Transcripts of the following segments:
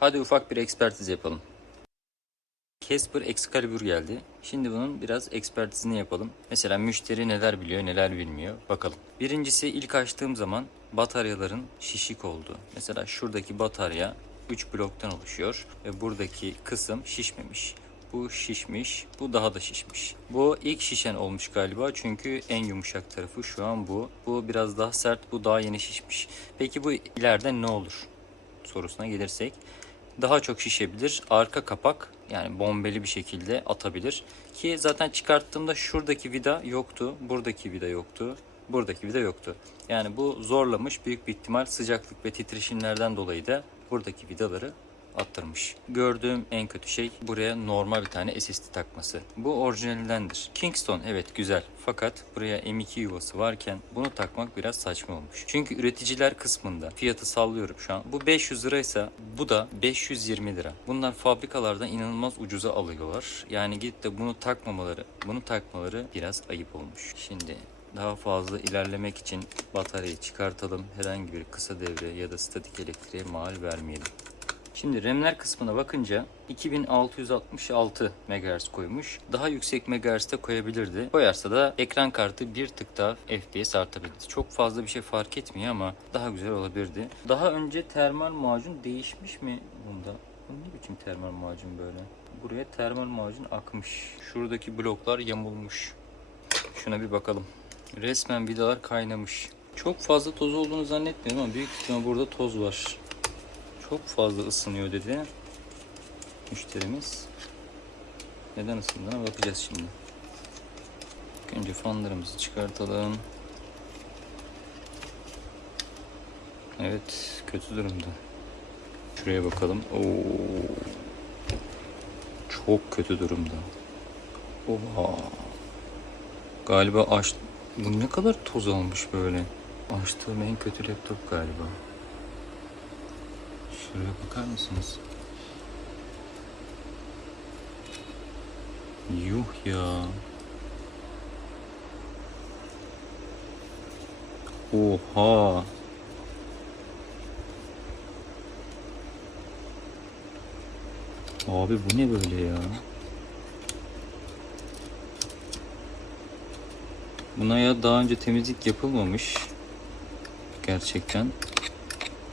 Hadi ufak bir ekspertiz yapalım. Casper Excalibur geldi. Şimdi bunun biraz ekspertizini yapalım. Mesela müşteri neler biliyor neler bilmiyor bakalım. Birincisi ilk açtığım zaman bataryaların şişik oldu. Mesela şuradaki batarya 3 bloktan oluşuyor ve buradaki kısım şişmemiş. Bu şişmiş, bu daha da şişmiş. Bu ilk şişen olmuş galiba çünkü en yumuşak tarafı şu an bu. Bu biraz daha sert, bu daha yeni şişmiş. Peki bu ileride ne olur? sorusuna gelirsek daha çok şişebilir. Arka kapak yani bombeli bir şekilde atabilir. Ki zaten çıkarttığımda şuradaki vida yoktu. Buradaki vida yoktu. Buradaki vida yoktu. Yani bu zorlamış. Büyük bir ihtimal sıcaklık ve titreşimlerden dolayı da buradaki vidaları attırmış. Gördüğüm en kötü şey buraya normal bir tane SSD takması. Bu orijinalindendir. Kingston evet güzel. Fakat buraya M2 yuvası varken bunu takmak biraz saçma olmuş. Çünkü üreticiler kısmında fiyatı sallıyorum şu an. Bu 500 liraysa bu da 520 lira. Bunlar fabrikalardan inanılmaz ucuza alıyorlar. Yani gidip de bunu takmamaları, bunu takmaları biraz ayıp olmuş. Şimdi daha fazla ilerlemek için bataryayı çıkartalım. Herhangi bir kısa devre ya da statik elektriğe mal vermeyelim. Şimdi RAM'ler kısmına bakınca 2666 MHz koymuş. Daha yüksek MHz'de koyabilirdi. Koyarsa da ekran kartı bir tık daha FPS artabilirdi. Çok fazla bir şey fark etmiyor ama daha güzel olabilirdi. Daha önce termal macun değişmiş mi bunda? Bu ne biçim termal macun böyle? Buraya termal macun akmış. Şuradaki bloklar yamulmuş. Şuna bir bakalım. Resmen vidalar kaynamış. Çok fazla toz olduğunu zannetmiyorum ama büyük ihtimal burada toz var. Çok fazla ısınıyor dedi müşterimiz. Neden ısındığına bakacağız şimdi. Önce fanlarımızı çıkartalım. Evet, kötü durumda. Şuraya bakalım. Oo. Çok kötü durumda. Oha. Galiba aç... Bu ne kadar toz almış böyle. Açtığım en kötü laptop galiba. Şuraya bakar mısınız? Yuh ya. Oha. Abi bu ne böyle ya? Buna ya daha önce temizlik yapılmamış. Gerçekten.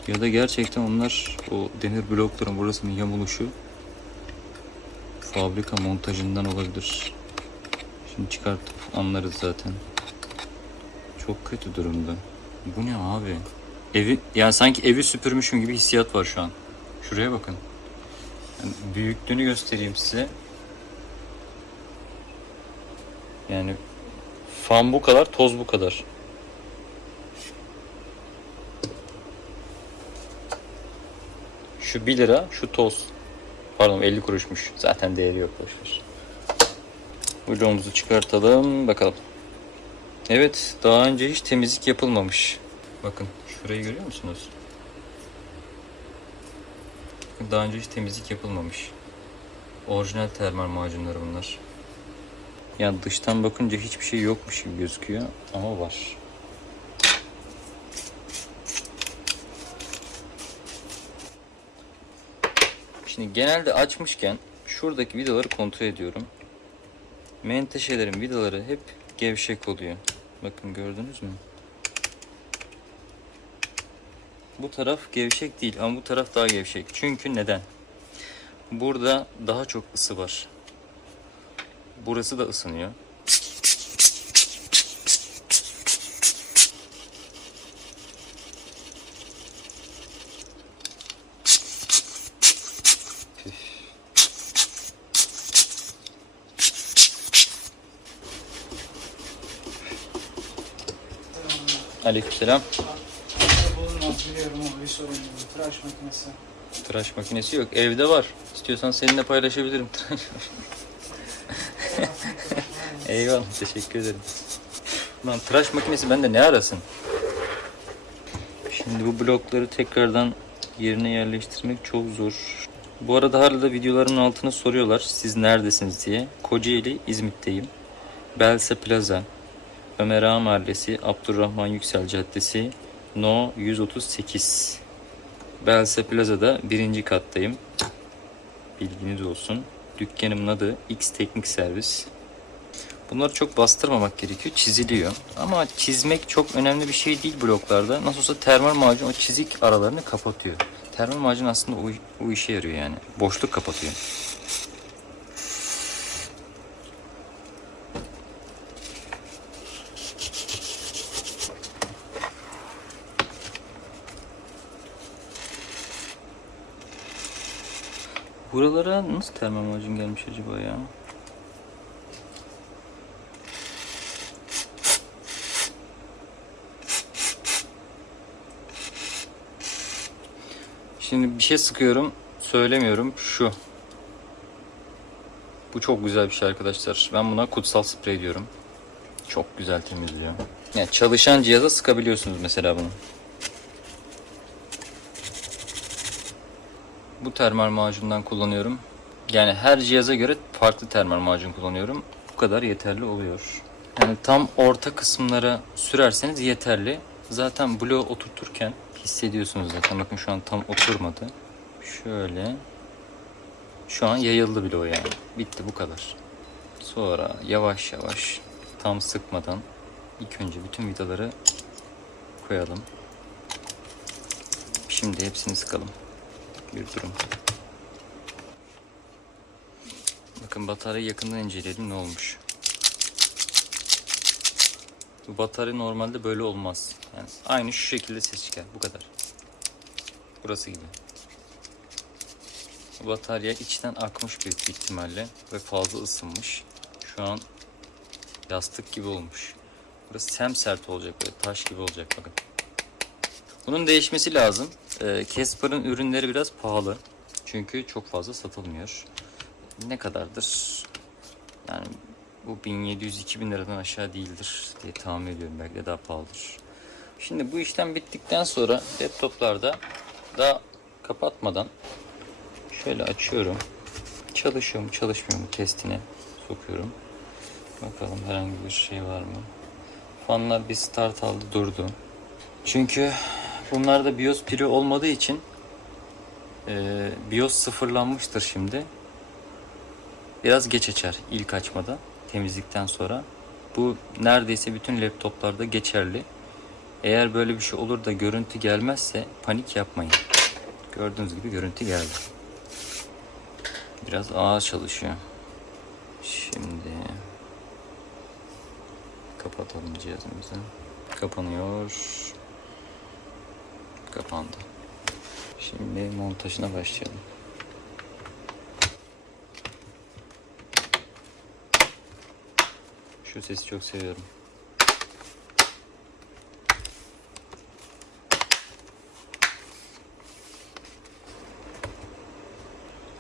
Ya da gerçekten onlar o demir blokların burasının yamuluşu fabrika montajından olabilir. Şimdi çıkartıp anlarız zaten. Çok kötü durumda. Bu ne abi? Evi yani sanki evi süpürmüşüm gibi hissiyat var şu an. Şuraya bakın. Yani büyüklüğünü göstereyim size. Yani fan bu kadar, toz bu kadar. Şu 1 lira, şu toz. Pardon 50 kuruşmuş. Zaten değeri yok boşver. Bloğumuzu çıkartalım bakalım. Evet daha önce hiç temizlik yapılmamış. Bakın şurayı görüyor musunuz? Daha önce hiç temizlik yapılmamış. Orijinal termal macunları bunlar. Yani dıştan bakınca hiçbir şey yokmuş gibi gözüküyor ama var. Şimdi genelde açmışken şuradaki vidaları kontrol ediyorum. Menteşelerin vidaları hep gevşek oluyor. Bakın gördünüz mü? Bu taraf gevşek değil ama bu taraf daha gevşek. Çünkü neden? Burada daha çok ısı var. Burası da ısınıyor. Aleykümselam. Tıraş makinesi. Tıraş makinesi yok. Evde var. İstiyorsan seninle paylaşabilirim. Eyvallah. Teşekkür ederim. Lan tıraş makinesi bende ne arasın? Şimdi bu blokları tekrardan yerine yerleştirmek çok zor. Bu arada hala videoların altına soruyorlar siz neredesiniz diye. Kocaeli İzmit'teyim. Belsa Plaza, Ömer Ağa Mahallesi, Abdurrahman Yüksel Caddesi, No 138. Belse Plaza'da birinci kattayım. Bilginiz olsun. Dükkanımın adı X Teknik Servis. Bunları çok bastırmamak gerekiyor. Çiziliyor. Ama çizmek çok önemli bir şey değil bloklarda. Nasıl olsa termal macun o çizik aralarını kapatıyor. Termal macun aslında o, o işe yarıyor yani. Boşluk kapatıyor. Buralara nasıl termal macun gelmiş acaba ya? Şimdi bir şey sıkıyorum, söylemiyorum. Şu. Bu çok güzel bir şey arkadaşlar. Ben buna kutsal sprey diyorum. Çok güzel temizliyor. Yani çalışan cihaza sıkabiliyorsunuz mesela bunu. Bu termal macundan kullanıyorum. Yani her cihaza göre farklı termal macun kullanıyorum. Bu kadar yeterli oluyor. Yani tam orta kısımlara sürerseniz yeterli. Zaten bloğu oturturken hissediyorsunuz zaten. Bakın şu an tam oturmadı. Şöyle. Şu an yayıldı bloğu yani. Bitti bu kadar. Sonra yavaş yavaş tam sıkmadan ilk önce bütün vidaları koyalım. Şimdi hepsini sıkalım bir durum. Bakın bataryayı yakından inceleyelim ne olmuş. Bu batarya normalde böyle olmaz. Yani aynı şu şekilde ses çıkar. Bu kadar. Burası gibi. Bu batarya içten akmış büyük bir ihtimalle ve fazla ısınmış. Şu an yastık gibi olmuş. Burası sem sert olacak böyle taş gibi olacak bakın. Bunun değişmesi lazım. Ee, Casper'ın ürünleri biraz pahalı. Çünkü çok fazla satılmıyor. Ne kadardır? Yani bu 1700-2000 liradan aşağı değildir diye tahmin ediyorum. Belki de daha pahalıdır. Şimdi bu işlem bittikten sonra laptoplarda daha kapatmadan şöyle açıyorum. Çalışıyor mu çalışmıyor mu testine sokuyorum. Bakalım herhangi bir şey var mı? Fanlar bir start aldı durdu. Çünkü bunlarda BIOS piri olmadığı için e, BIOS sıfırlanmıştır şimdi. Biraz geç açar ilk açmada temizlikten sonra. Bu neredeyse bütün laptoplarda geçerli. Eğer böyle bir şey olur da görüntü gelmezse panik yapmayın. Gördüğünüz gibi görüntü geldi. Biraz ağır çalışıyor. Şimdi kapatalım cihazımızı. Kapanıyor. Kapandı. Şimdi montajına başlayalım. Şu sesi çok seviyorum.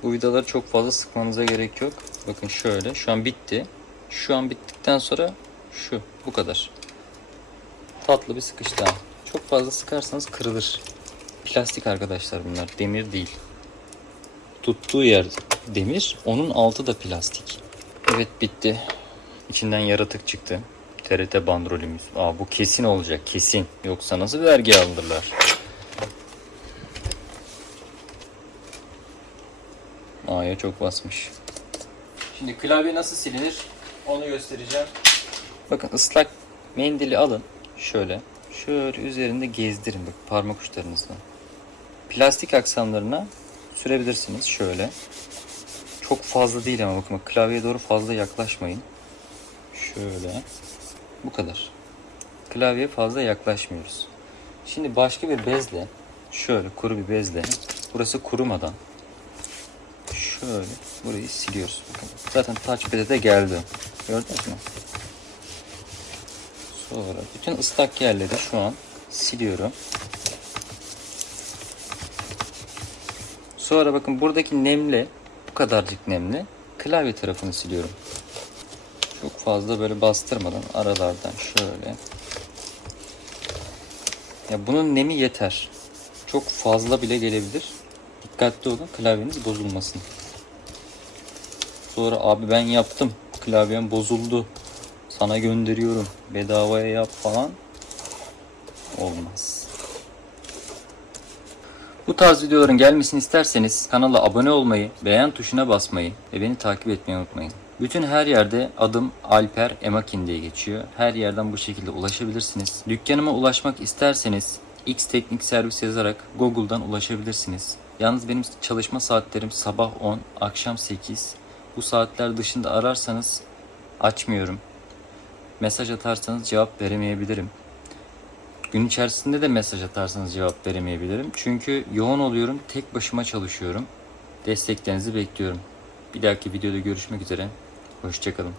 Bu vidaları çok fazla sıkmanıza gerek yok. Bakın şöyle. Şu an bitti. Şu an bittikten sonra şu. Bu kadar. Tatlı bir sıkış. Fazla sıkarsanız kırılır. Plastik arkadaşlar bunlar. Demir değil. Tuttuğu yer demir. Onun altı da plastik. Evet bitti. İçinden yaratık çıktı. TRT bandrolümüz. Aa bu kesin olacak kesin. Yoksa nasıl vergi alırlar? A'ya çok basmış. Şimdi klavye nasıl silinir onu göstereceğim. Bakın ıslak mendili alın. Şöyle. Şöyle üzerinde gezdirin bak parmak uçlarınızla. Plastik aksamlarına sürebilirsiniz şöyle. Çok fazla değil ama bakın bak, klavyeye doğru fazla yaklaşmayın. Şöyle. Bu kadar. Klavyeye fazla yaklaşmıyoruz. Şimdi başka bir bezle şöyle kuru bir bezle burası kurumadan şöyle burayı siliyoruz. Bakın. Zaten touchpad'e de geldi. Gördünüz mü? Sonra bütün ıslak yerleri şu an siliyorum. Sonra bakın buradaki nemle bu kadarcık nemle klavye tarafını siliyorum. Çok fazla böyle bastırmadan aralardan şöyle. Ya bunun nemi yeter. Çok fazla bile gelebilir. Dikkatli olun klavyeniz bozulmasın. Sonra abi ben yaptım. Klavyem bozuldu. Sana gönderiyorum. Bedavaya yap falan. Olmaz. Bu tarz videoların gelmesini isterseniz kanala abone olmayı, beğen tuşuna basmayı ve beni takip etmeyi unutmayın. Bütün her yerde adım Alper Emakin diye geçiyor. Her yerden bu şekilde ulaşabilirsiniz. Dükkanıma ulaşmak isterseniz X Teknik Servis yazarak Google'dan ulaşabilirsiniz. Yalnız benim çalışma saatlerim sabah 10, akşam 8. Bu saatler dışında ararsanız açmıyorum. Mesaj atarsanız cevap veremeyebilirim. Gün içerisinde de mesaj atarsanız cevap veremeyebilirim. Çünkü yoğun oluyorum, tek başıma çalışıyorum. Desteklerinizi bekliyorum. Bir dahaki videoda görüşmek üzere. Hoşçakalın.